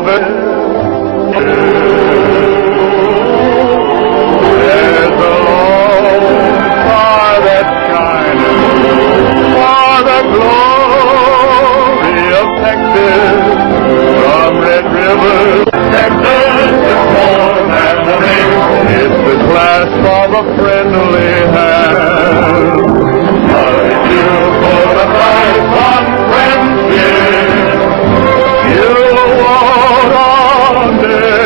over. There's a lone star that's shining for the glory of Texas. From Red River, Texas is more than the name. It's the clasp of a friendly hand. Hurry to for the price on friendship. You won't understand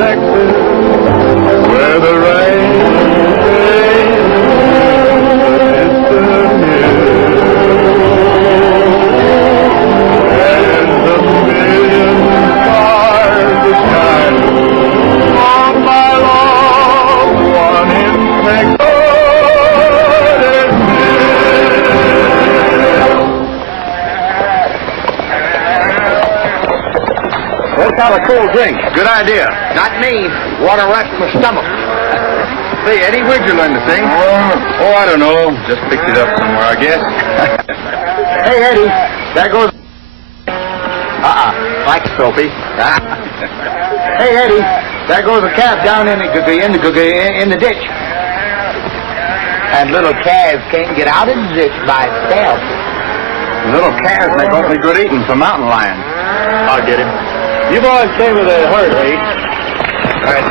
Texas, where the rain fades in the distant hills, and the million stars that shine on my loved one in Texas. Let's have a cool drink. Good idea. Not me. Water right from the stomach. Say, Eddie, where'd you learn to sing? Oh, I don't know. Just picked it up somewhere, I guess. Hey, Eddie, there goes... Like Soapy. Hey, Eddie, there goes a calf down in the ditch. And little calves can't get out of the ditch by itself. Little calves make awfully good eating for mountain lions. I'll get him. You boys stay with the herd, Reed. Right.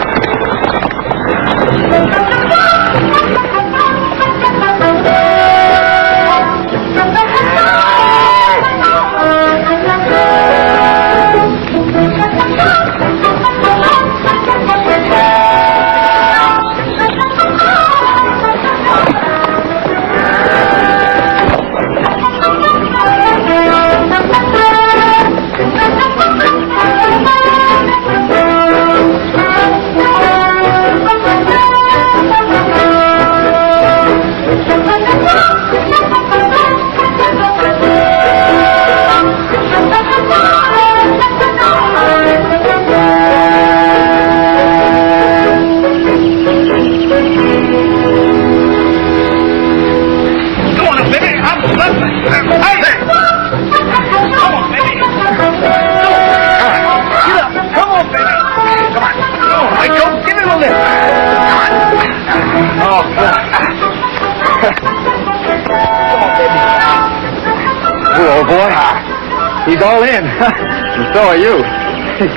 He's all in. And so are you.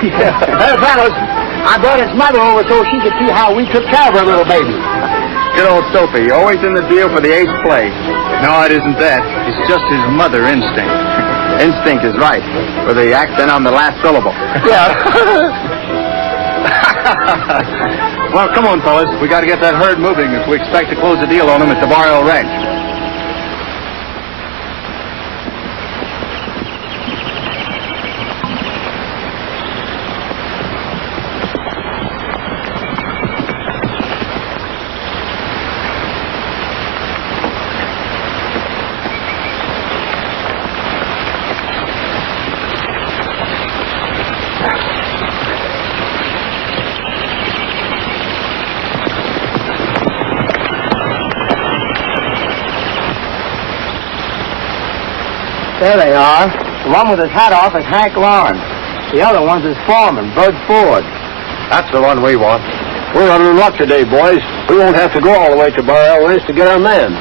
Yeah. Hey, fellas, I brought his mother over so she could see how we took care of her little baby. Good old Soapy, always in the deal for the ace play. No, it isn't that. It's just his mother instinct. Instinct is right, with the accent on the last syllable. Yeah. Well, come on, fellas. We got to get that herd moving if we expect to close the deal on them at the Barrel Ranch. There they are. The one with his hat off is Hank Lawrence. The other one's his foreman, Bud Ford. That's the one we want. We're under luck today, boys. We won't have to go all the way to Barrel Ranch to get our men.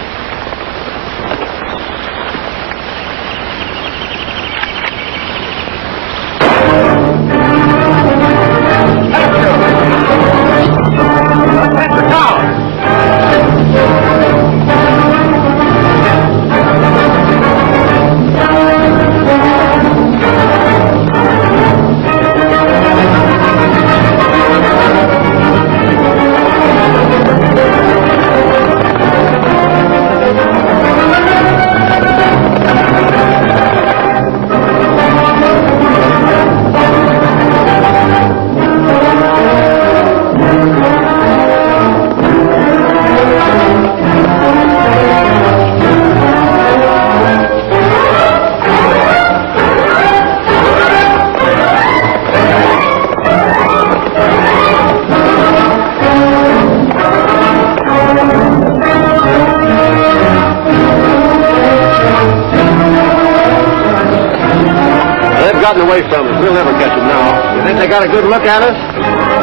gotten away from us. We'll never catch them now. You think they got a good look at us?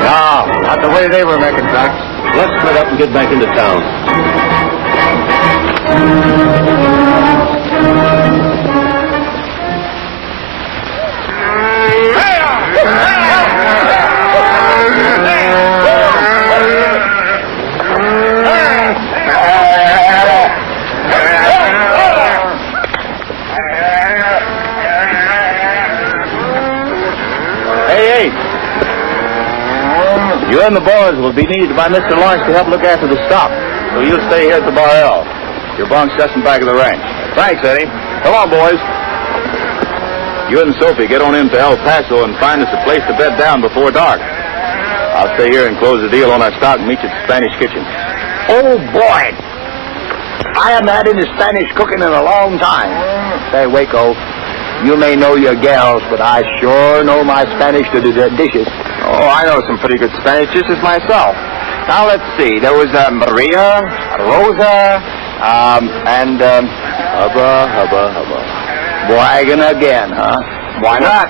No, not the way they were making tracks. Let's split up and get back into town. You and the boys will be needed by Mr. Lawrence to help look after the stock. So you'll stay here at the Bar L. Your bunk's just in back of the ranch. Thanks, Eddie. Come on, boys. You and Sophie get on into El Paso and find us a place to bed down before dark. I'll stay here and close the deal on our stock and meet you at the Spanish kitchen. Oh, boy. I haven't had any Spanish cooking in a long time. Say, Waco, you may know your gals, but I sure know my Spanish dishes. Oh, I know some pretty good Spanish dishes myself. Now, let's see. There was Maria, Rosa, and... Hubba. Bragging again, huh? Why not?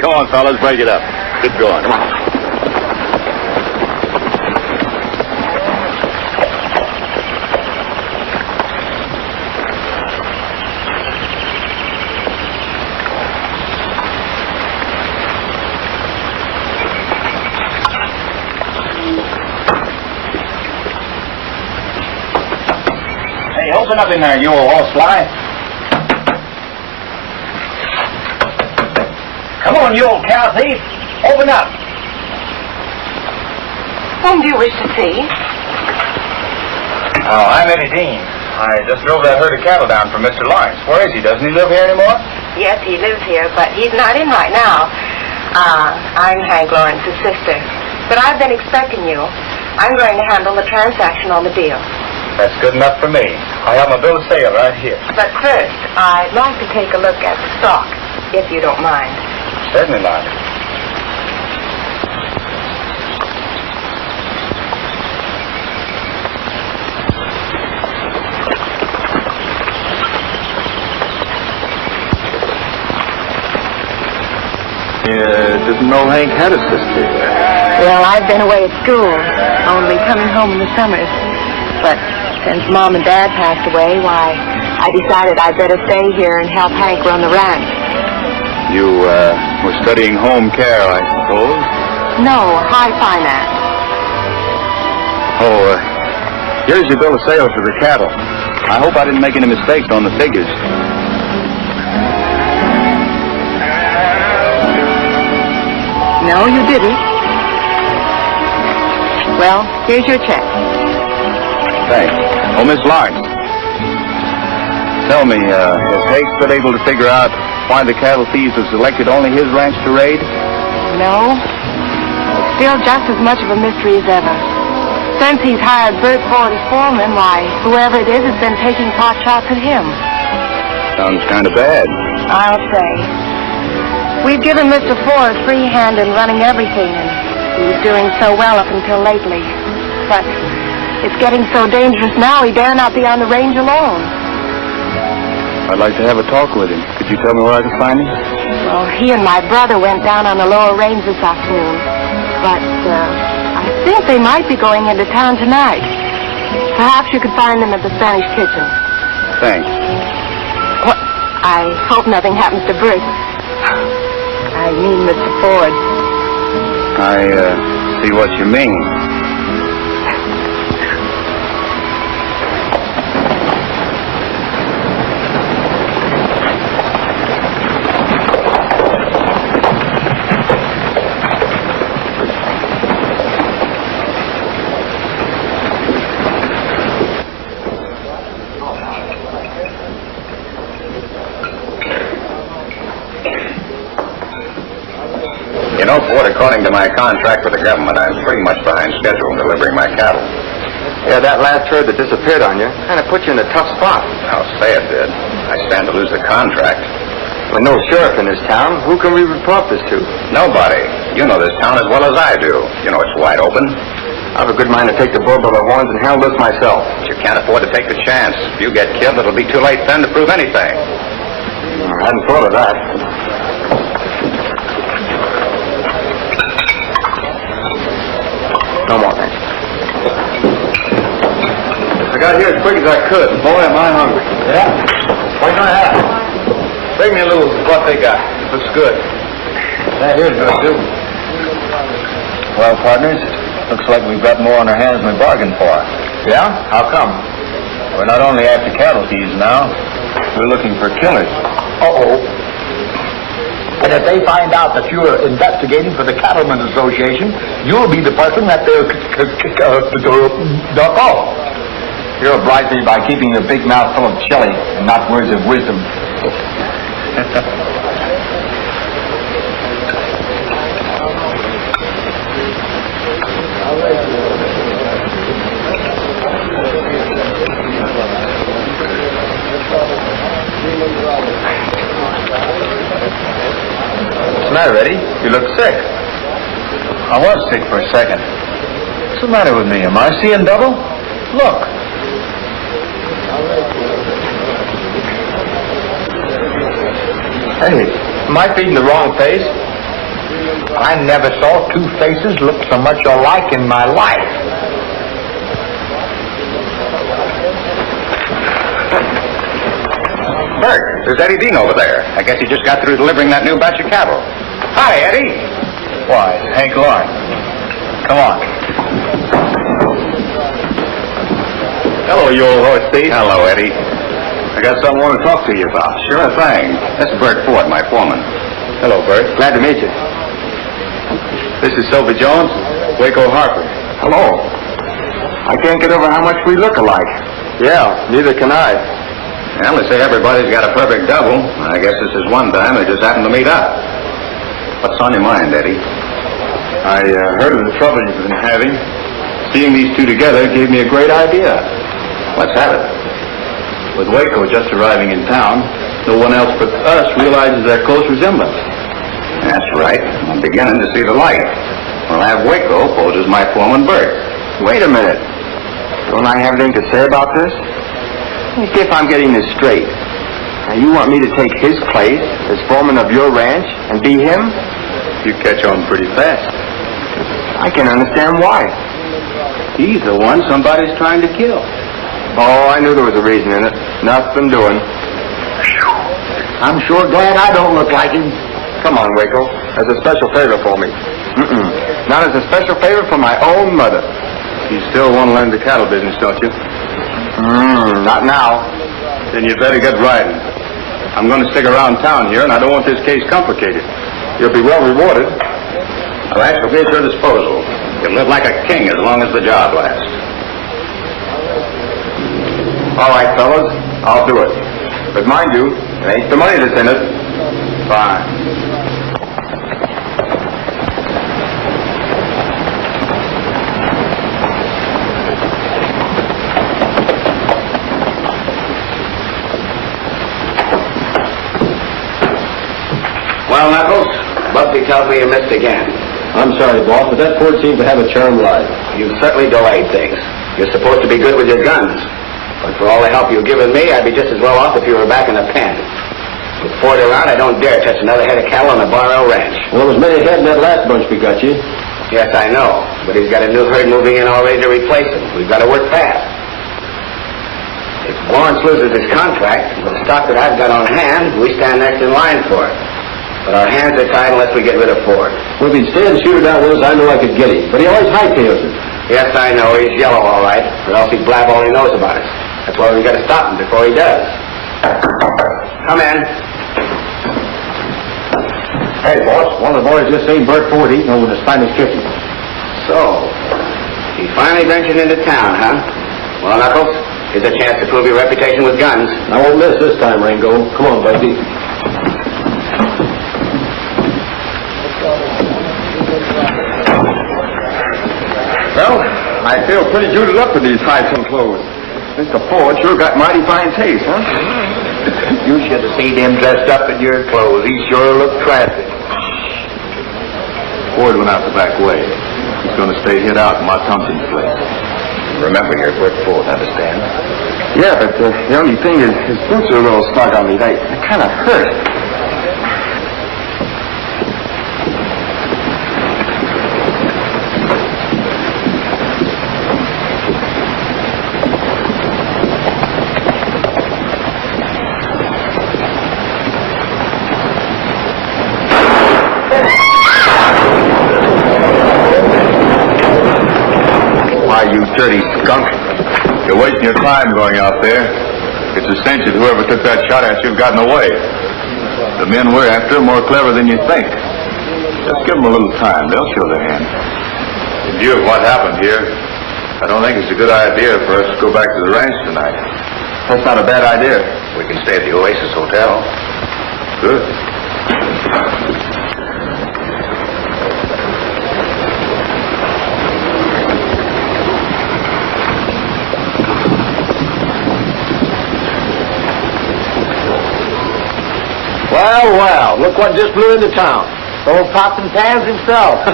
Come on, fellas, break it up. Get going. Come on. Hey, open up in there, you old horsefly. Come on, you old cow thief. Open up. Whom do you wish to see? Oh, I'm Eddie Dean. I just drove that herd of cattle down from Mr. Lawrence. Where is he? Doesn't he live here anymore? Yes, he lives here, but he's not in right now. I'm Hank Lawrence's sister. But I've been expecting you. I'm going to handle the transaction on the deal. That's good enough for me. I have my bill of sale right here. But first, I'd like to take a look at the stock, if you don't mind. Certainly not. Didn't know Hank had a sister. Well, I've been away at school, only coming home in the summers. But since Mom and Dad passed away, why, I decided I'd better stay here and help Hank run the ranch. You, were studying home care, I suppose? No, high finance. Oh, here's your bill of sale for the cattle. I hope I didn't make any mistakes on the figures. No, you didn't. Well, here's your check. Thanks. Oh, Miss Lawrence. Tell me, has Hank been able to figure out why the cattle thieves have selected only his ranch to raid? No. It's still just as much of a mystery as ever. Since he's hired Bert Ford as foreman, why, whoever it is has been taking pot shots at him. Sounds kind of bad. I'll say. We've given Mr. Ford free hand in running everything, and he's doing so well up until lately. But it's getting so dangerous now he dare not be on the range alone. I'd like to have a talk with him. Could you tell me where I can find him? Well, he and my brother went down on the lower range this afternoon. But I think they might be going into town tonight. Perhaps you could find them at the Spanish kitchen. Thanks. Well, I hope nothing happens to Bert. I mean Mr. Ford. I see what you mean. You know, Ford, according to my contract with the government, I'm pretty much behind schedule in delivering my cattle. Yeah, that last herd that disappeared on you kind of put you in a tough spot. I'll say it did. I stand to lose the contract. With no sheriff in this town, who can we report this to? Nobody. You know this town as well as I do. You know it's wide open. I have a good mind to take the bull by the horns and handle this myself. But you can't afford to take the chance. If you get killed, it'll be too late then to prove anything. I hadn't thought of that. No more, thanks. I got here as quick as I could. Boy, am I hungry. Yeah? What are you going to have? Bring me a little what they got. Looks good. That here's good, too. Well, partners, looks like we've got more on our hands than we bargained for. Yeah? How come? We're not only after cattle thieves now, we're looking for killers. Uh-oh. And if they find out that you're investigating for the Cattlemen's Association, you'll be the person that they'll duck off. You obliged me by keeping your big mouth full of chili and not words of wisdom. What's the matter, Eddie? You look sick. I was sick for a second. What's the matter with me? Am I seeing double? Look. Hey, am I feeding the wrong face? I never saw two faces look so much alike in my life. Bert, there's Eddie Dean over there. I guess he just got through delivering that new batch of cattle. Hi, Eddie. Why, Hank Lawrence. Come on. Hello, you old horse thief. Hello, Eddie. I got something I want to talk to you about. Sure thing. This is Bert Ford, my foreman. Hello, Bert. Glad to meet you. This is Sophie Jones, Waco Harper. Hello. I can't get over how much we look alike. Yeah, neither can I. Well, they say everybody's got a perfect double. I guess this is one time they just happened to meet up. What's on your mind, Eddie? I heard of the trouble you've been having. Seeing these two together gave me a great idea. Let's have it. With Waco just arriving in town, no one else but us realizes their close resemblance. That's right. I'm beginning to see the light. We'll have Waco pose as my foreman, Bert. Wait a minute. Don't I have anything to say about this? Let me see if I'm getting this straight. Now, you want me to take his place as foreman of your ranch and be him? You catch on pretty fast. I can understand why. He's the one somebody's trying to kill. Oh, I knew there was a reason in it. Nothing doing. I'm sure glad I don't look like him. Come on, Waco. As a special favor for me. Not as a special favor for my own mother. You still want to learn the cattle business, don't you? Not now. Then you better get riding. I'm going to stick around town here, and I don't want this case complicated. You'll be well rewarded. Well, that shall be at your disposal. You'll live like a king as long as the job lasts. All right, fellas. I'll do it. But mind you, it ain't the money that's in it. Fine. Well, Knuckles, Bugsy tells me you missed again. I'm sorry, boss, but that Ford seems to have a charmed life. You've certainly delayed things. You're supposed to be good with your guns. But for all the help you've given me, I'd be just as well off if you were back in the pen. With Ford around, I don't dare touch another head of cattle on the Barrel Ranch. Well, there was many head in that last bunch we got you. Yes, I know. But he's got a new herd moving in already to replace him. We've got to work fast. If Lawrence loses his contract, with the stock that I've got on hand, we stand next in line for it. But our hands are tied unless we get rid of Ford. Well, if he'd stay and shoot it down with us, I know I could get him. But he always hightails it. Yes, I know. He's yellow, all right. Or else he'd blab all he knows about us. That's why we've got to stop him before he does. Come in. Hey, boss, one of the boys just seen Bert Ford eating over in the Spanish kitchen. So, he finally ventured into town, huh? Well, Knuckles, here's a chance to prove your reputation with guns. I won't miss this time, Ringo. Come on, Bugsy. Well, I feel pretty jeweled up with these high-ton clothes. Mr. Ford sure got mighty fine taste, huh? You should have seen him dressed up in your clothes. He sure looked classy. Ford went out the back way. He's going to stay hid out in my Thompson's place. Remember, you're Bert Ford, understand? Yeah, but the only thing is his boots are a little snug on me. They kind of hurt. skunk. You're wasting your time going out there. It's a cinch that whoever took that shot at you have gotten away. The men we're after are more clever than you think. Just give them a little time. They'll show their hand. In view of what happened here, I don't think it's a good idea for us to go back to the ranch tonight. That's not a bad idea. We can stay at the Oasis Hotel. Good. Well, look what just blew into town. Old Pops and Pans himself.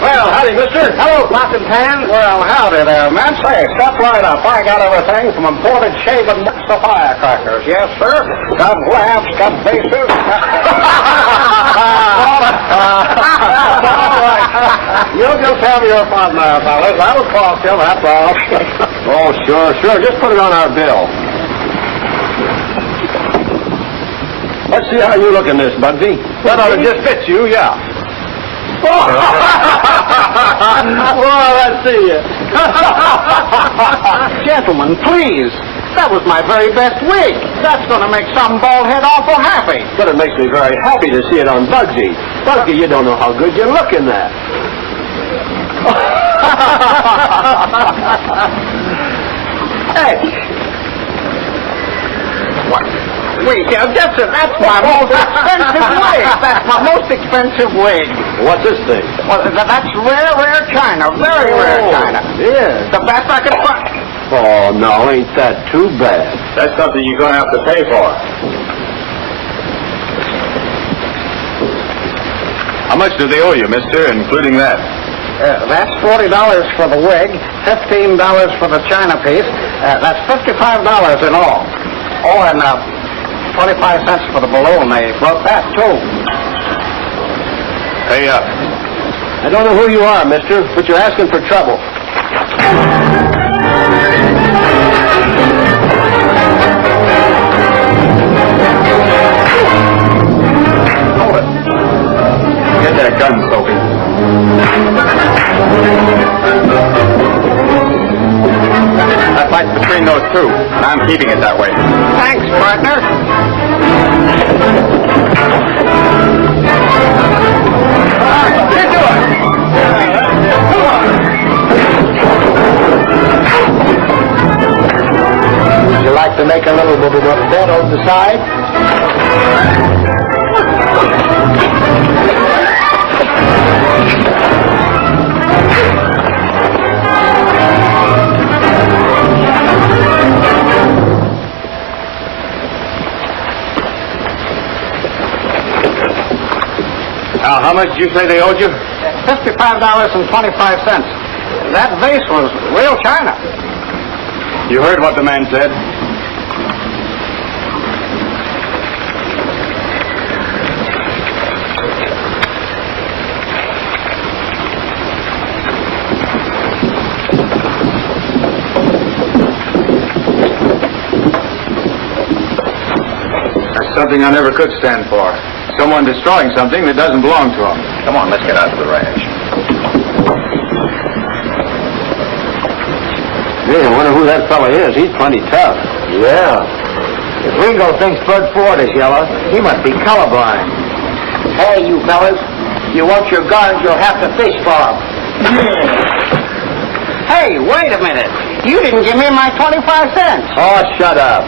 Well, howdy, mister. Hello, Pops and Pans. Well, howdy there, man. Say, step right up. I got everything from imported shaven nuts to firecrackers. Yes, sir. Got lamps, got bases. All right. You'll just have your fun there, fellas. That'll cost you, that's all. Oh, sure. Just put it on our bill. Let's see how you look in this, Bugsy. That ought to just fit you, yeah. Well, let's see you. Gentlemen, please. That was my very best wig. That's going to make some bald head awful happy. But it makes me very happy to see it on Bugsy. Bugsy, you don't know how good you look in that. Hey. What? Wait, that's my most expensive wig. That's my most expensive wig. What's this thing? Well, that's rare china. Very rare china. Yeah. The best I could find. Oh, no, ain't that too bad? That's something you're going to have to pay for. How much do they owe you, mister, including that? That's $40 for the wig, $15 for the china piece. That's $55 in all. Oh, and 25 cents for the balloon. They broke that, too. Pay up. I don't know who you are, mister, but you're asking for trouble. Hold it. Get that gun, Sophie. That fight's between those two, and I'm keeping it that way. Thanks, partner. Get to it! Come on. Would you like to make a little bit of a bet on the side? Now, how much did you say they owed you? $55.25. That vase was real china. You heard what the man said. That's something I never could stand for. Someone destroying something that doesn't belong to them. Come on, let's get out to the ranch. Gee, I wonder who that fella is. He's plenty tough. Yeah. If Ringo thinks Bud Ford is yellow, he must be colorblind. Hey, you fellas. You want your guns, you'll have to fish for them. Hey, wait a minute. You didn't give me my 25 cents. Oh, shut up.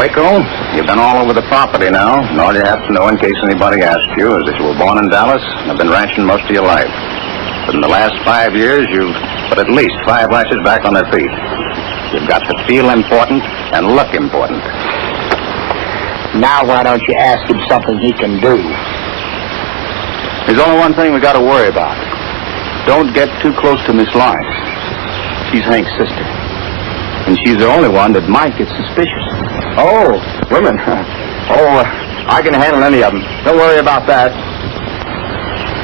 Waco, you've been all over the property now, and all you have to know in case anybody asks you is that you were born in Dallas and have been ranching most of your life. But in the last 5 years, you've put at least 5 ranches back on their feet. You've got to feel important and look important. Now why don't you ask him something he can do? There's only one thing we got to worry about. Don't get too close to Miss Lawrence. She's Hank's sister. And she's the only one that might get suspicious. Oh, women. Oh, I can handle any of them. Don't worry about that.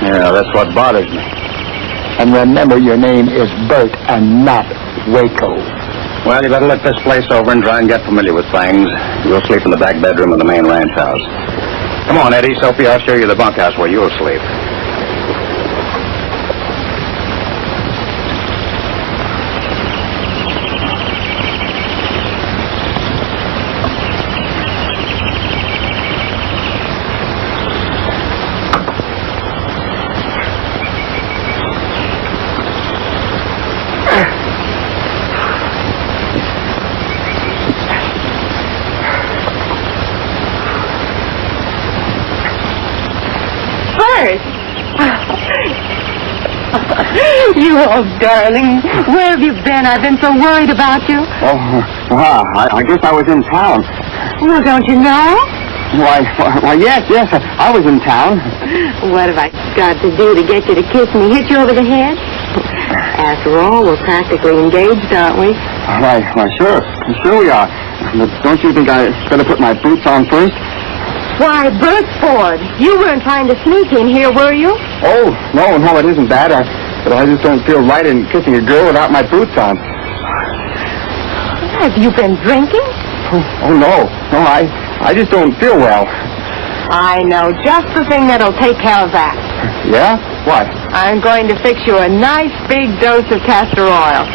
Yeah, that's what bothers me. And remember, your name is Bert and not Waco. Well, you better look this place over and try and get familiar with things. You'll sleep in the back bedroom of the main ranch house. Come on, Eddie, Sophie, I'll show you the bunkhouse where you'll sleep. You old darling. Where have you been? I've been so worried about you. Oh, I guess I was in town. Well, don't you know? Why, yes, I was in town. What have I got to do to get you to kiss me? Hit you over the head? After all, we're practically engaged, aren't we? Why, sure we are. But don't you think I better put my boots on first? Why, Bert Ford, you weren't trying to sneak in here, were you? Oh, no, it isn't bad. But I just don't feel right in kissing a girl without my boots on. Have you been drinking? Oh, no, I just don't feel well. I know just the thing that'll take care of that. Yeah? What? I'm going to fix you a nice big dose of castor oil.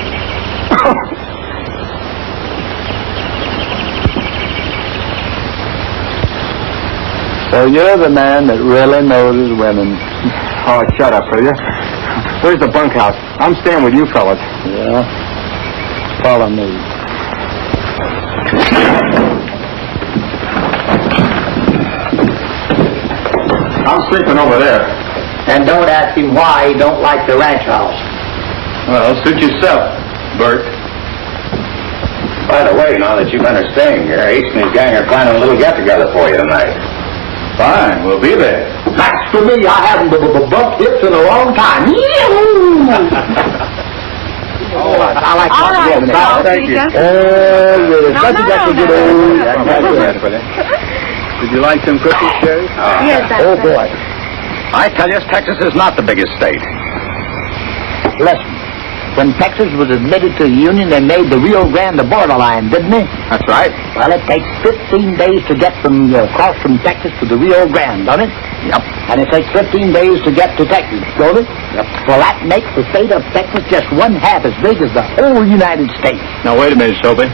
So you're the man that really knows women. Oh, shut up, will you? Where's the bunkhouse? I'm staying with you fellas. Yeah? Follow me. I'm sleeping over there. And don't ask him why he don't like the ranch house. Well, suit yourself, Bert. By the way, now that you men are staying here, Ace and his gang are planning a little get-together for you tonight. Fine, we'll be there. That's for me. I haven't bumped hips in a long time. All right, Thank you. Did you like some cookies, Sherry? Yes, that's Oh, boy. I tell you, Texas is not the biggest state. Listen, when Texas was admitted to the Union, they made the Rio Grande the borderline, didn't they? That's right. Well, it takes 15 days to get from across from Texas to the Rio Grande, doesn't it? Yep. And it takes 15 days to get to Texas, don't it? Yep. Well, that makes the state of Texas just one half as big as the whole United States. Now, wait a minute, Soapy.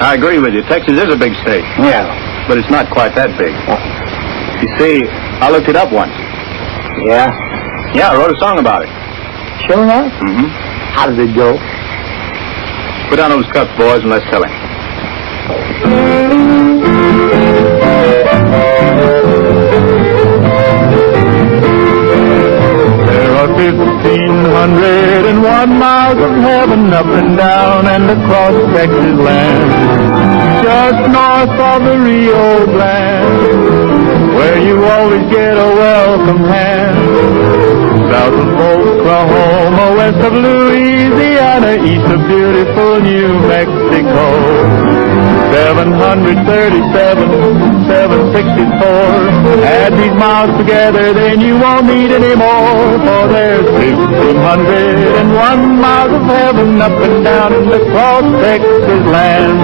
I agree with you. Texas is a big state. Yeah. But it's not quite that big. You see, I looked it up once. Yeah? Yeah, I wrote a song about it. Sure enough? Mm-hmm. How did it go? Put down those cups, boys, and let's tell him. There are 1,501 miles of heaven up and down and across Texas land, just north of the Rio Grande, where you always get a welcome hand. South of Oklahoma, west of Louisiana, east of beautiful New Mexico. 737, 764. Add these miles together, then you won't need any more. For there's 1,501 miles of heaven up and down and across Texas land.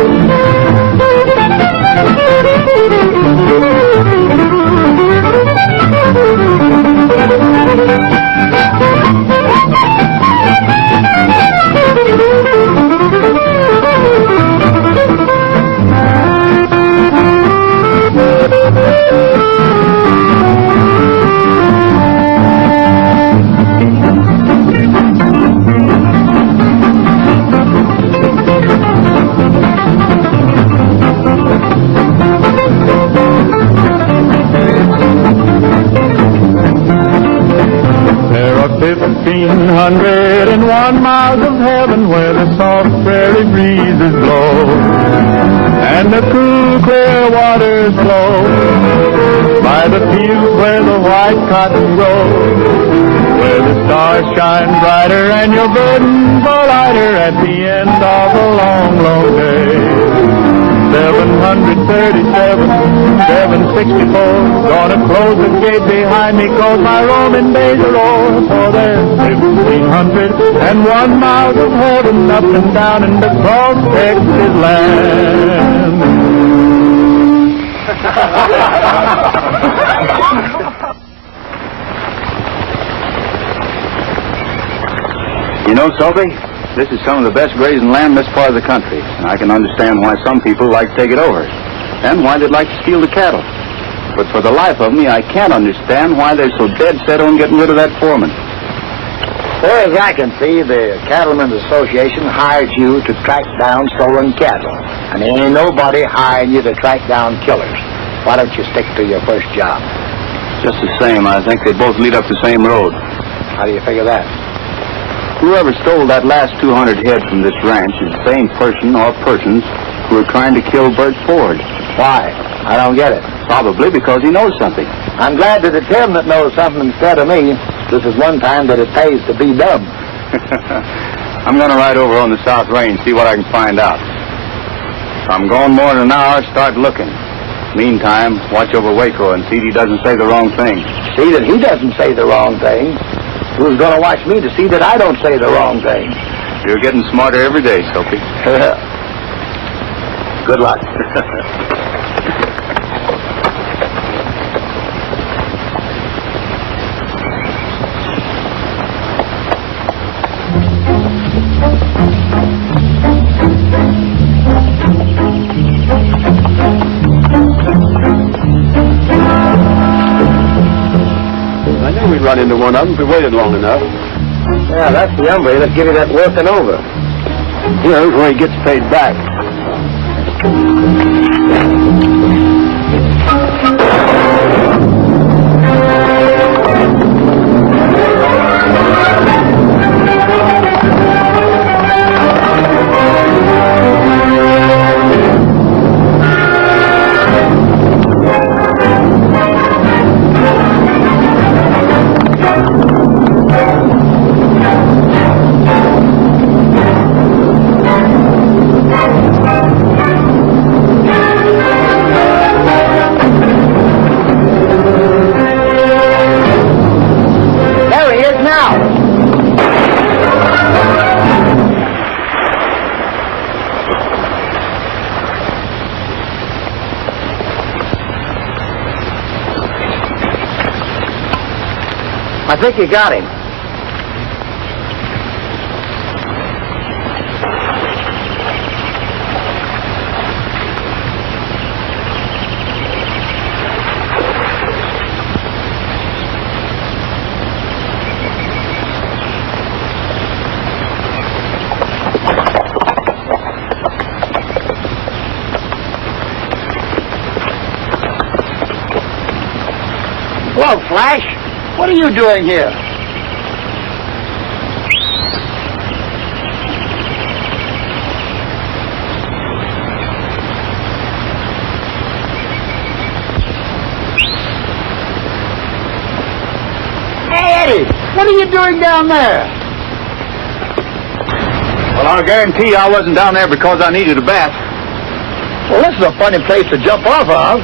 There are 1,501 miles of heaven where the soft prairie breezes blow and the cool clear waters flow by the fields where the white cotton grows, where the stars shine brighter and your burdens are lighter at the end of a long, long day. 737, 764. Gonna close the gate behind me, 'cause my Roman days are o'er. For there's 1,501 miles of heaven up and down in the cross Texas land. You know, Sophie, this is some of the best grazing land in this part of the country, and I can understand why some people like to take it over, and why they'd like to steal the cattle. But for the life of me, I can't understand why they're so dead set on getting rid of that foreman. As far as I can see, the Cattlemen's Association hired you to track down stolen cattle, and there ain't nobody hiring you to track down killers. Why don't you stick to your first job? Just the same, I think they both lead up the same road. How do you figure that? Whoever stole that last 200 head from this ranch is the same person or persons who are trying to kill Bert Ford. Why? I don't get it. Probably because he knows something. I'm glad that it's him that knows something instead of me. This is one time that it pays to be dumb. I'm going to ride over on the South Range, see what I can find out. If I'm going more than an hour, start looking. Meantime, watch over Waco and see that he doesn't say the wrong thing. See that he doesn't say the wrong thing. Who's going to watch me to see that I don't say the wrong thing? You're getting smarter every day, Sophie. Good luck. We'd run into one of them if we waited long enough. Yeah, that's the hombre that give you that working over. Here's where he gets paid back. I think you got him. Hello, Flash. What are you doing here? Hey, Eddie, what are you doing down there? Well, I'll guarantee you I wasn't down there because I needed a bath. Well, this is a funny place to jump off of.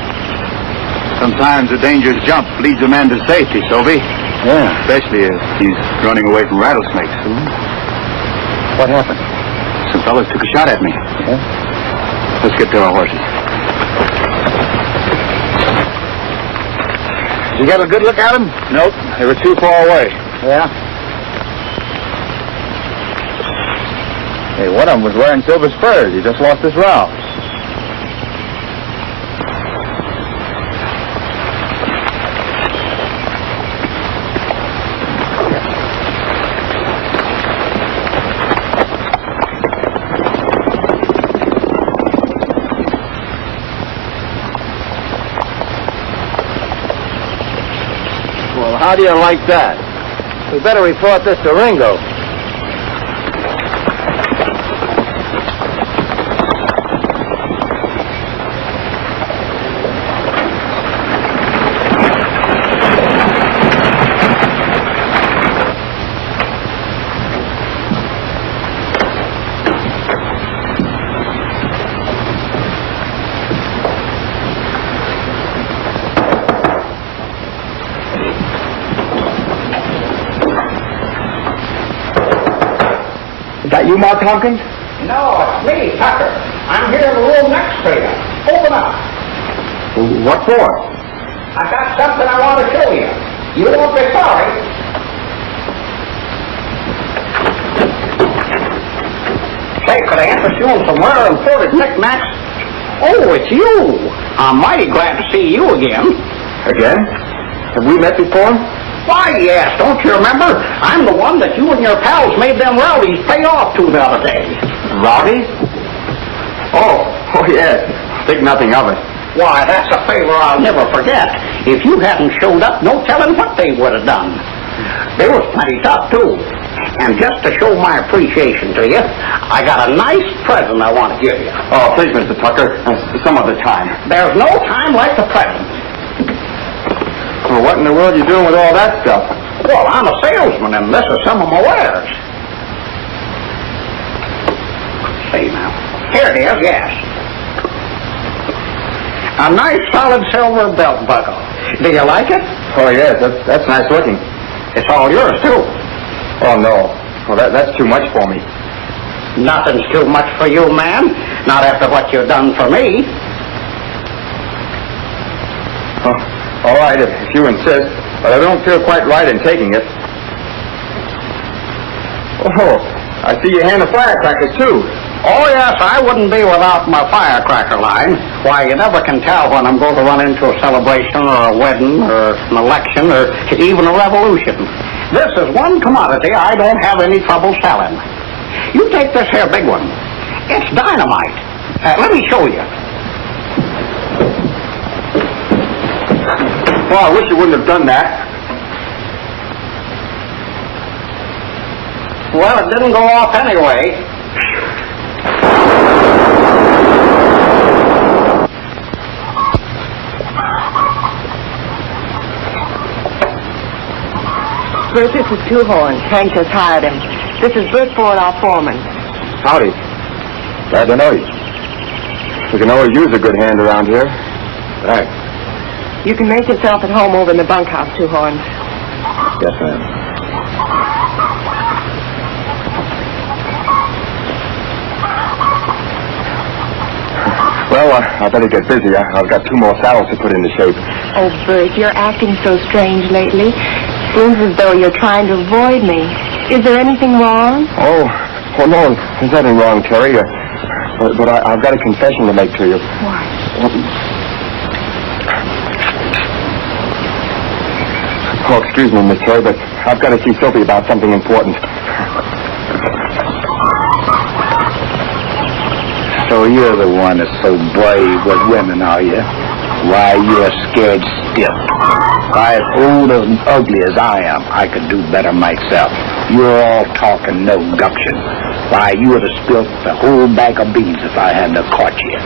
Sometimes a dangerous jump leads a man to safety, Sophie. Yeah. Especially if he's running away from rattlesnakes. What happened? Some fellas took a shot at me. Yeah? Let's get to our horses. Did you get a good look at them? Nope, they were too far away. Yeah. Hey, one of them was wearing silver spurs. He just lost his row. How do you like that? We better report this to Ringo. you, Mark Tompkins? No, it's me, Tucker. I'm here in the room next to you. Open up. What for? I got something I want to show you. You won't be sorry. Say, could I interest you in some rare imported knickknacks? Oh, it's you. I'm mighty glad to see you again. Again? Have we met before? Why, yes, don't you remember? I'm the one that you and your pals made them rowdies pay off to the other day. Rowdies? Oh, yes. Think nothing of it. Why, that's a favor I'll never forget. If you hadn't showed up, no telling what they would have done. They was plenty tough, too. And just to show my appreciation to you, I got a nice present I want to give you. Oh, please, Mr. Tucker. Some other time. There's no time like the present. Well, what in the world are you doing with all that stuff? Well, I'm a salesman, and this is some of my wares. See now. Here it is, yes. A nice solid silver belt buckle. Do you like it? Oh, yes. That's nice looking. It's all yours, too. Oh, no. Well, that's too much for me. Nothing's too much for you, man. Not after what you've done for me. Oh, all right, if you insist. But I don't feel quite right in taking it. Oh, I see you hand the firecrackers, too. Oh, yes, I wouldn't be without my firecracker line. Why, you never can tell when I'm going to run into a celebration or a wedding or an election or even a revolution. This is one commodity I don't have any trouble selling. You take this here big one. It's dynamite. Let me show you. Well, I wish you wouldn't have done that. Well, it didn't go off anyway. Bert, this is Two Horns. Hank just hired him. This is Bert Ford, our foreman. Howdy. Glad to know you. We can always use a good hand around here. Thanks. You can make yourself at home over in the bunkhouse, Two Horns. Yes, ma'am. Well, I better get busy. I've got 2 more saddles to put into shape. Oh, Bert, you're acting so strange lately. Seems as though you're trying to avoid me. Is there anything wrong? Oh no, there's nothing wrong, Terry. But I've got a confession to make to you. What? Oh, excuse me, Miss Terry, but I've got to see Sophie about something important. So you're the one that's so brave with women, are you? Why, you're scared stiff. Why, as old and ugly as I am, I could do better myself. You're all talk and no gumption. Why, you would have spilled the whole bag of beans if I hadn't have caught you.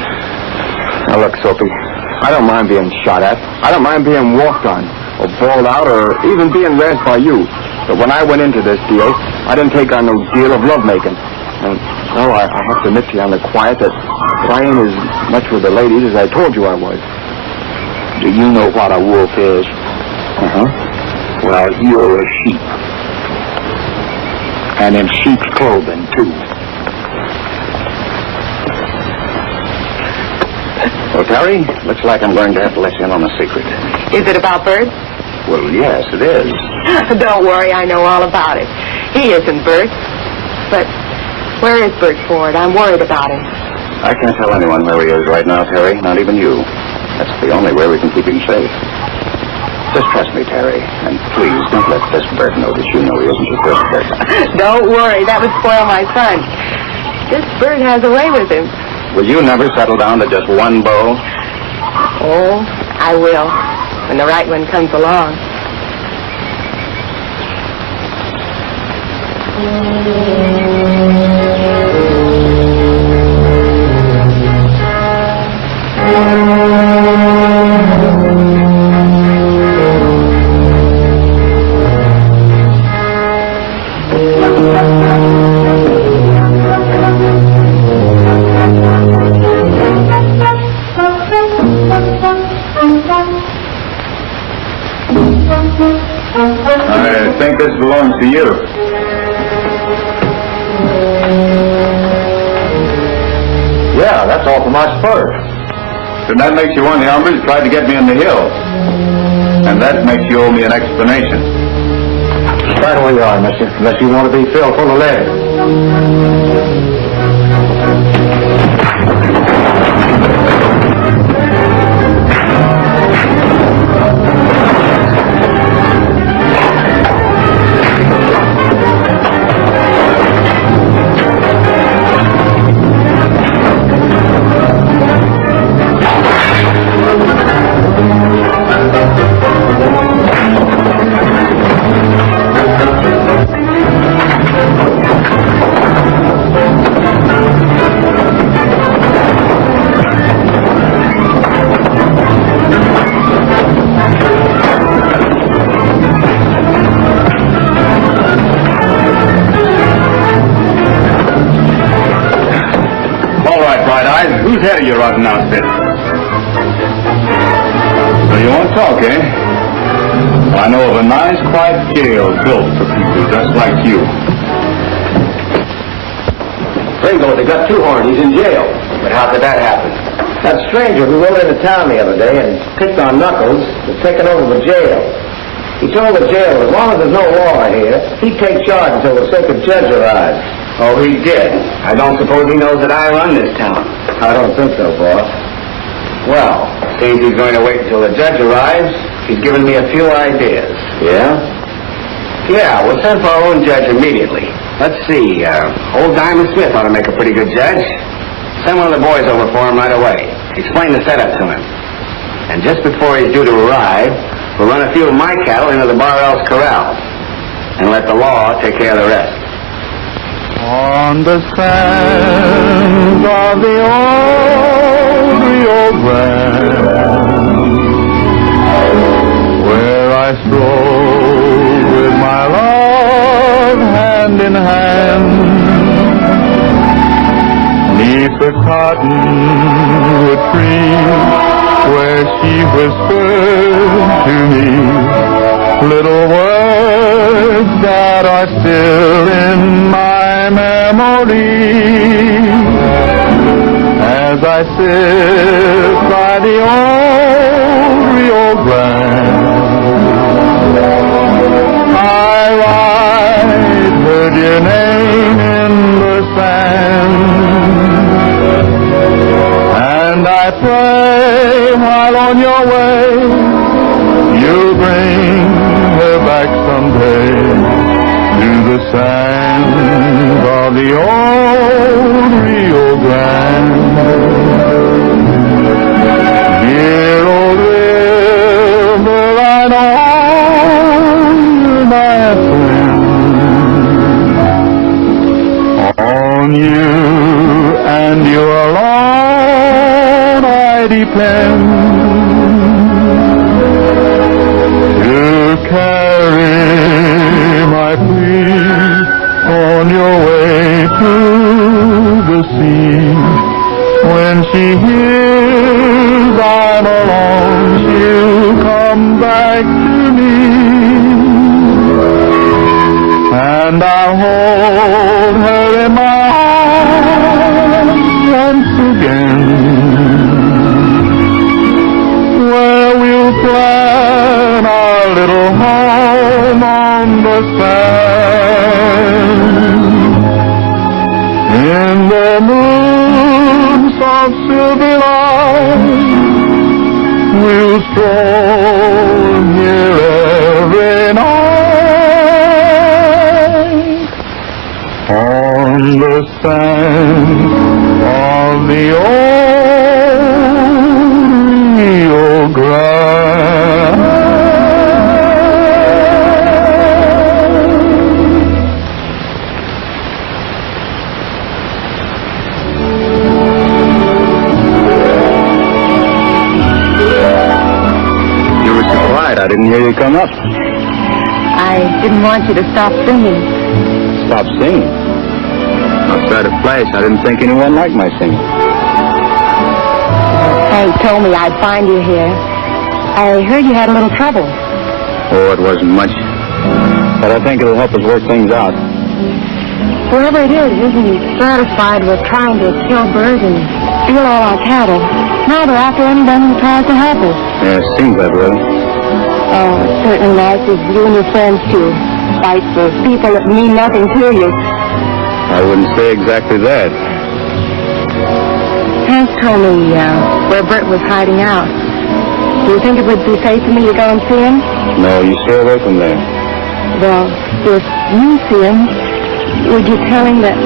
Now, look, Sophie, I don't mind being shot at. I don't mind being walked on, or bawled out, or even being razzed by you. But when I went into this deal, I didn't take on no deal of lovemaking. And, well, I have to admit to you on the quiet that I ain't as much with the ladies as I told you I was. Do you know what a wolf is? Uh-huh. Well, you're a sheep. And in sheep's clothing, too. Well, Terry, looks like I'm going to have to let you in on a secret. Is it about Bert? Well, yes, it is. Don't worry, I know all about it. He isn't Bert. But where is Bert Ford? I'm worried about him. I can't tell anyone where he is right now, Terry, not even you. That's the only way we can keep him safe. Just trust me, Terry, and please don't let this Bert know that you know he isn't your first person. Don't worry, that would spoil my fun. This Bert has a way with him. Will you never settle down to just one beau? Oh, I will, when the right one comes along. I think this belongs to you. Yeah, that's all for my spurs. Then that makes you one of the hombres who tried to get me in the hills. And that makes you owe me an explanation. Right away you are, mister, unless you want to be filled full of lead. Whose head are you rotten outfit? So you won't talk, eh? Well, I know of a nice, quiet jail built for people just like you. Ringo, they got Two-Horn. He's in jail. But how could that happen? That stranger who rode into town the other day and picked on Knuckles was taken over the jail. He told the jail as long as there's no law here, he'd take charge until the circuit judge arrives. Oh, he did. I don't suppose he knows that I run this town. I don't think so, boss. Well, seems he's going to wait until the judge arrives. He's given me a few ideas. Yeah? Yeah, we'll send for our own judge immediately. Let's see, old Diamond Smith ought to make a pretty good judge. Send one of the boys over for him right away. Explain the setup to him. And just before he's due to arrive, we'll run a few of my cattle into the Bar-L's corral. And let the law take care of the rest. On the sands of the old Rio Grande, where I stroll with my love hand in hand, neath the cottonwood tree, where she whispered to me little words that are still in my memory. As I sit by the old Rio Grande, I write her dear name in the sand, and I pray while on your way you'll bring her back someday to the sands of the old Rio Grande. Dear old river, I know you're my friend. On you and you alone I depend to carry my plea on your way to the sea. When she hears I'm alone, she'll come back to me, and I'll hold her in my arms once again, where we'll plan our little home on the sand. In the moon's soft silver light, we'll stroll here every night on the sand of the old Rio Grande. I didn't hear you come up. I didn't want you to stop singing. Stop singing? Outside of Flash, I didn't think anyone liked my singing. Hank told me I'd find you here. I heard you had a little trouble. Oh, it wasn't much. But I think it'll help us work things out. Whoever it is isn't satisfied with trying to kill Bert and steal all our cattle. Now they're after anyone who tries to help us. Yeah, it seems that way. Oh, it's certainly nice of you and your friends to fight for people that mean nothing to you. I wouldn't say exactly that. Hank told me where Bert was hiding out. Do you think it would be safe for me to go and see him? No, you stay away from there. Well, if you see him, would you tell him that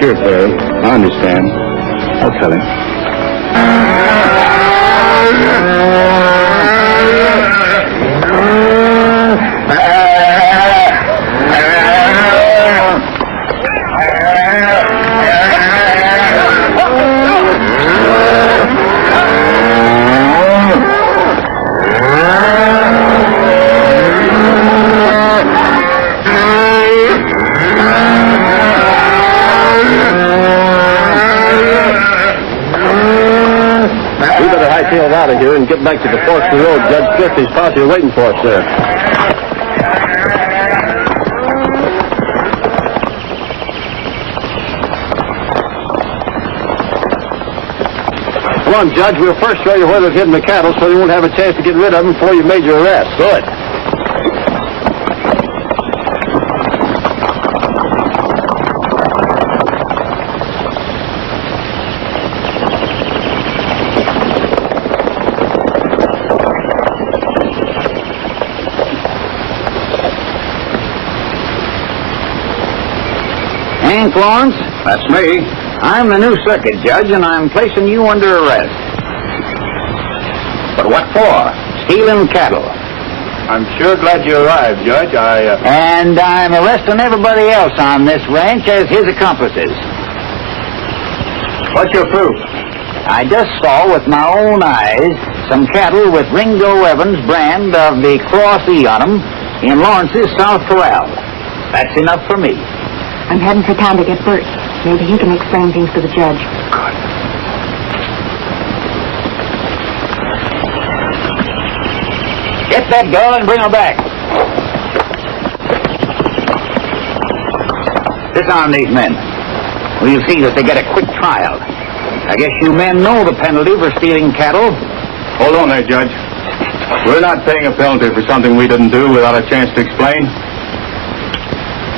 Sure, Fairy. I understand. I'll tell him. Out of here and get back to the forks of the road. Judge Clifty's posse are waiting for us there. Come on, Judge. We'll first show you where they've hidden the cattle so you won't have a chance to get rid of them before you made your arrest. Good. Hank Lawrence? That's me. I'm the new circuit judge, and I'm placing you under arrest. But what for? Stealing cattle. I'm sure glad you arrived, Judge. And I'm arresting everybody else on this ranch as his accomplices. What's your proof? I just saw with my own eyes some cattle with Ringo Evans' brand of the Cross E on them in Lawrence's South Corral. That's enough for me. I'm heading for town to get Bert. Maybe he can explain things to the judge. Good. Get that girl and bring her back. Disarm these men. We'll see that they get a quick trial. I guess you men know the penalty for stealing cattle. Hold on there, Judge. We're not paying a penalty for something we didn't do without a chance to explain.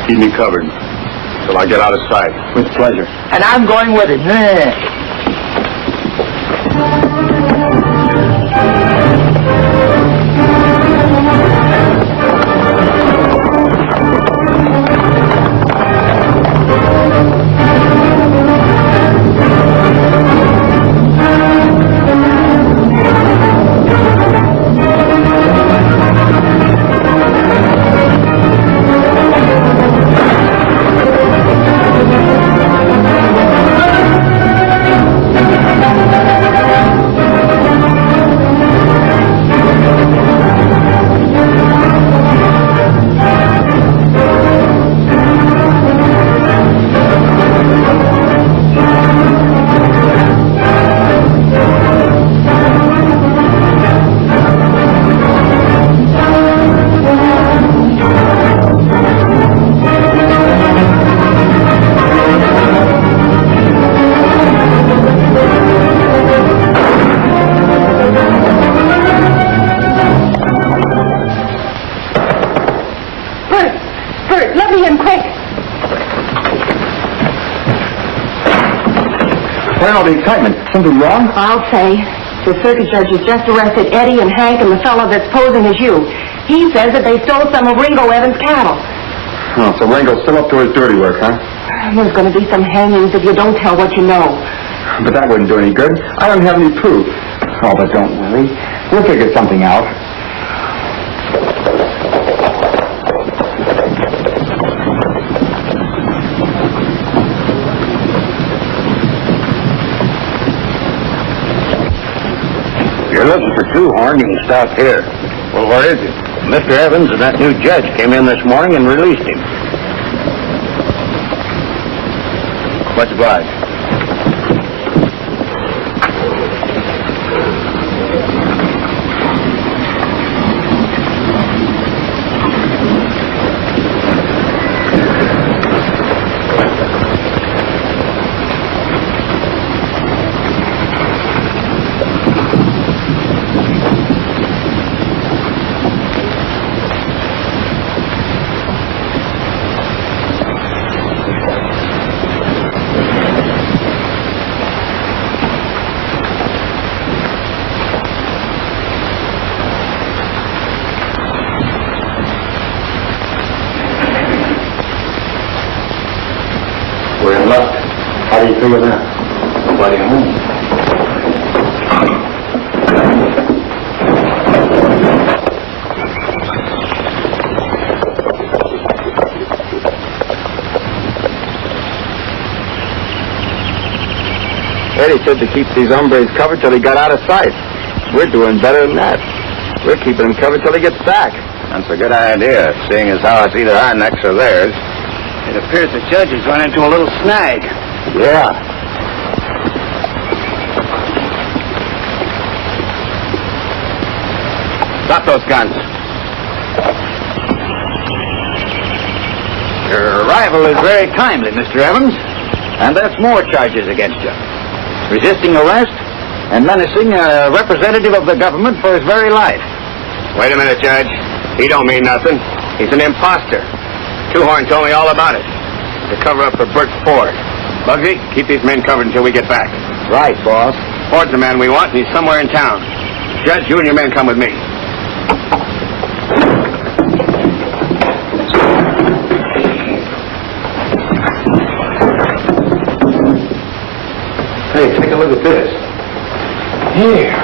Keep me covered till I get out of sight. With pleasure. And I'm going with it. Where all the excitement? Something wrong? I'll say. The circuit judge has just arrested Eddie and Hank and the fellow that's posing as you. He says that they stole some of Ringo Evans' cattle. Oh, so Ringo's still up to his dirty work, huh? There's going to be some hangings if you don't tell what you know. But that wouldn't do any good. I don't have any proof. Oh, but don't worry. We'll figure something out. You're looking for Two-Horn, you can stop here. Well, where is he? Mr. Evans and that new judge came in this morning and released him. Much obliged. Look at that. Nobody home. Eddie said to keep these hombres covered till he got out of sight. We're doing better than that. We're keeping him covered till he gets back. That's a good idea, seeing as how it's either our necks or theirs. It appears the judge has run into a little snag. Yeah. Drop those guns. Your arrival is very timely, Mr. Evans. And that's more charges against you. Resisting arrest and menacing a representative of the government for his very life. Wait a minute, Judge. He don't mean nothing. He's an imposter. Two-Horn told me all about it. To cover up for Bert Ford. Bugsy, keep these men covered until we get back. Right, boss. Ford's the man we want, and he's somewhere in town. Judge, you and your men come with me. Hey, take a look at this. Here.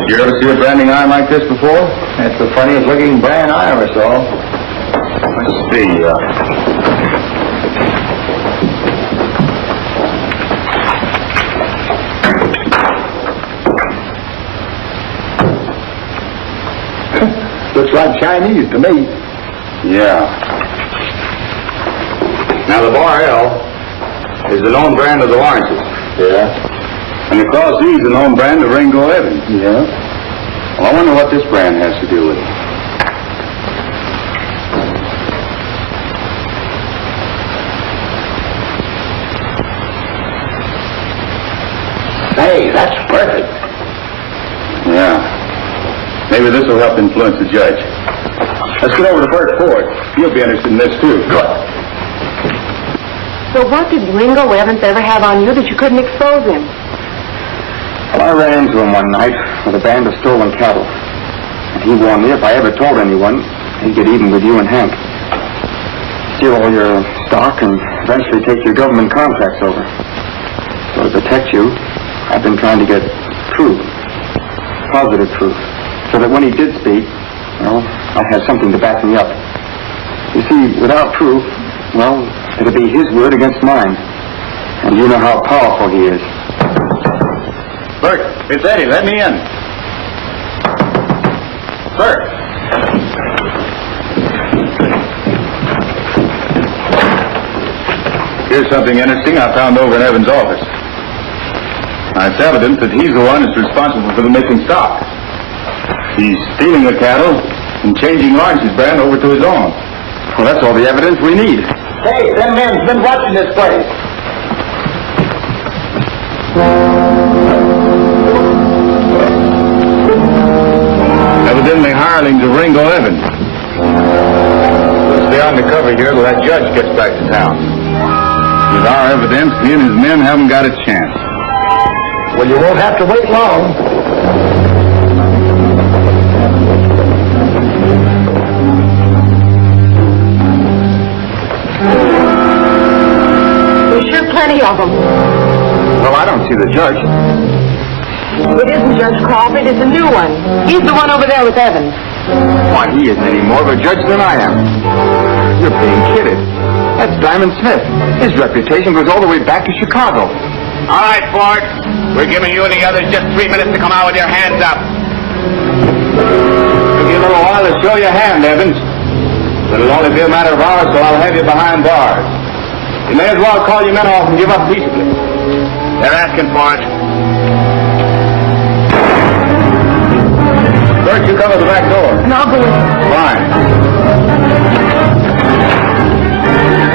Did you ever see a branding iron like this before? That's the funniest looking brand I ever saw. Let's see. Looks like Chinese to me. Yeah. Now, the Bar L is the known brand of the Lawrences. Yeah. And the Cross Z is the known brand of Ringo Evans. Yeah. Well, I wonder what this brand has to do with it. Hey, that's perfect. Yeah. Maybe this will help influence the judge. Let's get over to Bert Ford. He'll be interested in this, too. Good. So what did Ringo Evans ever have on you that you couldn't expose him? Well, I ran into him one night with a band of stolen cattle. And he warned me if I ever told anyone, he'd get even with you and Hank. Steal all your stock and eventually take your government contracts over. So to protect you, I've been trying to get proof. Positive proof. So that when he did speak, well, I had something to back me up. You see, without proof, well, it'll be his word against mine. And you know how powerful he is. Bert, it's Eddie. Let me in. Bert. Here's something interesting I found over in Evans' office. Now, it's evident that he's the one that's responsible for the missing stock. He's stealing the cattle and changing Lawrence's brand over to his own. Well, that's all the evidence we need. Hey, them men's been watching this place. Evidently hirelings of Ringo Evans. We'll stay on the cover here till that judge gets back to town. With our evidence, he and his men haven't got a chance. Well, you won't have to wait long. There's sure plenty of them. Well, I don't see the judge. It isn't Judge Crawford, it's a new one. He's the one over there with Evans. Why, he isn't any more of a judge than I am. You're being kidded. That's Diamond Smith. His reputation goes all the way back to Chicago. All right, Ford. We're giving you and the others just 3 minutes to come out with your hands up. It'll give you a little while to show your hand, Evans. But it'll only be a matter of hours, so I'll have you behind bars. You may as well call your men off and give up peaceably. They're asking for it. Bert, you cover the back door. And I'll go in. Fine.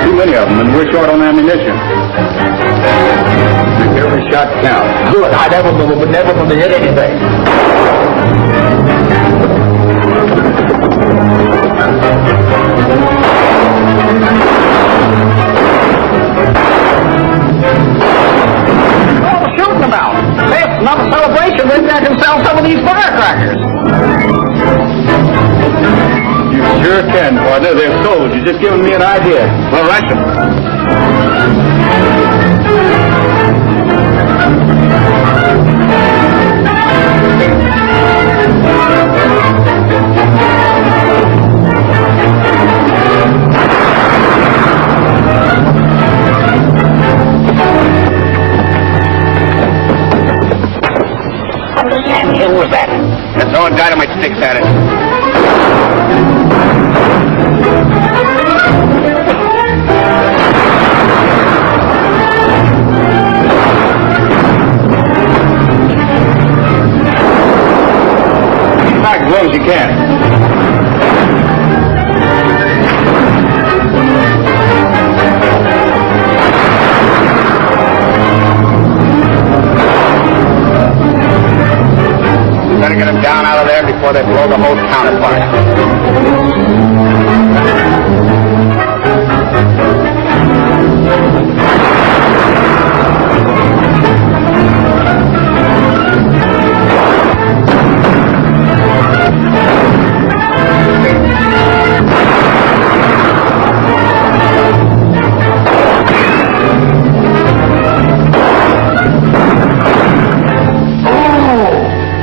Too many of them, and we're short on ammunition. Make every shot count. Good. I never would hit anything. Oh, shoot them out. Hey, it's another celebration. Maybe I can sell some of these firecrackers. You sure can, partner. They're sold. You're just giving me an idea. Well, right. fix at it. Back as low as you can. Better get them down out of there before they blow the whole town apart.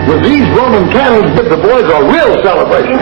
With these Roman cannons, give the boys a real celebration.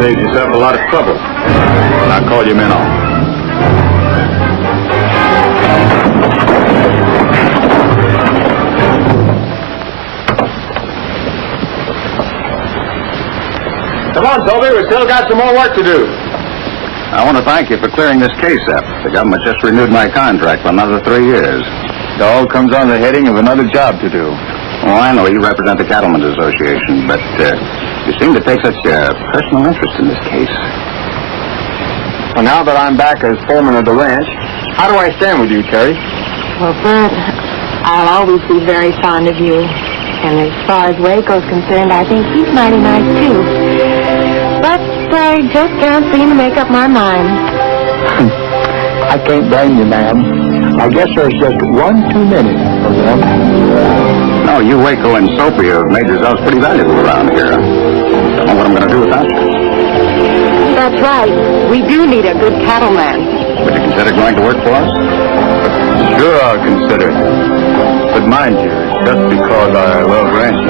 Saved yourself a lot of trouble. I'll call your men off. Come on, Toby, we still got some more work to do. I want to thank you for clearing this case up. The government just renewed my contract for another 3 years. It all comes on the heading of another job to do. Oh, I know you represent the Cattlemen's Association, but you seem to take such a personal interest in this case. Well, now that I'm back as foreman of the ranch, how do I stand with you, Terry? Well, Bert, I'll always be very fond of you. And as far as Waco's concerned, I think he's mighty nice, too. But I just can't seem to make up my mind. I can't blame you, ma'am. I guess there's just one too many of them. No, you, Waco, and Soapy have made yourselves pretty valuable around here. Don't know what I'm going to do without you. That's right. We do need a good cattleman. Would you consider going to work for us? Sure, I'll consider it. But mind you, it's just because I love ranching.